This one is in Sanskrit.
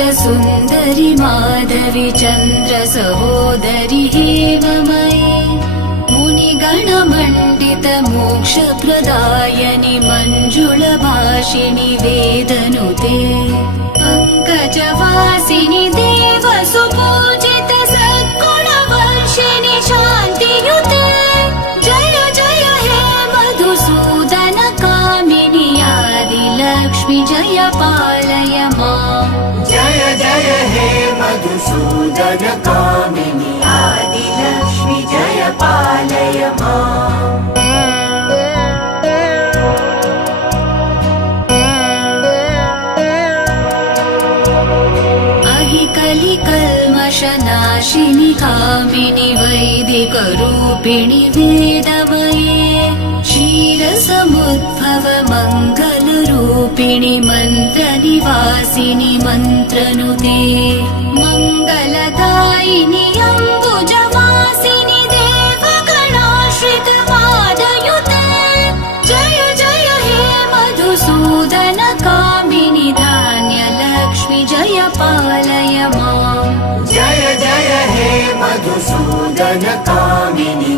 सुन्दरि माधवी चन्द्र सहोदरि हेममयी मुनिगणमण्डित मोक्षप्रदायनि मञ्जुलभाषिणि वेदनुते पङ्कजवासिनि देवसुपूजित सद्गुणवर्षिणि शान्तियुते जय जय हे मधुसूदन कामिनि आदिलक्ष्मि जय पालय माम् जय जय हे मधुसूदन कामिनि आदिलक्ष्मि जय पालय माम् कलिकल्मषनाशिनि कामिनि वैदिकरूपिणि वेदमये क्षीरसमुद्भव मङ्गलरूपिणि मन्त्रनिवासिनि मन्त्रनुते मङ्गलदायिनि अम्बुजवासिनि देवगणाश्रित पादयुते जय जय हे मधुसूदन कामिनि धान्यलक्ष्मि जय पालय माम् जय जय हे मधुसूदन कामिनि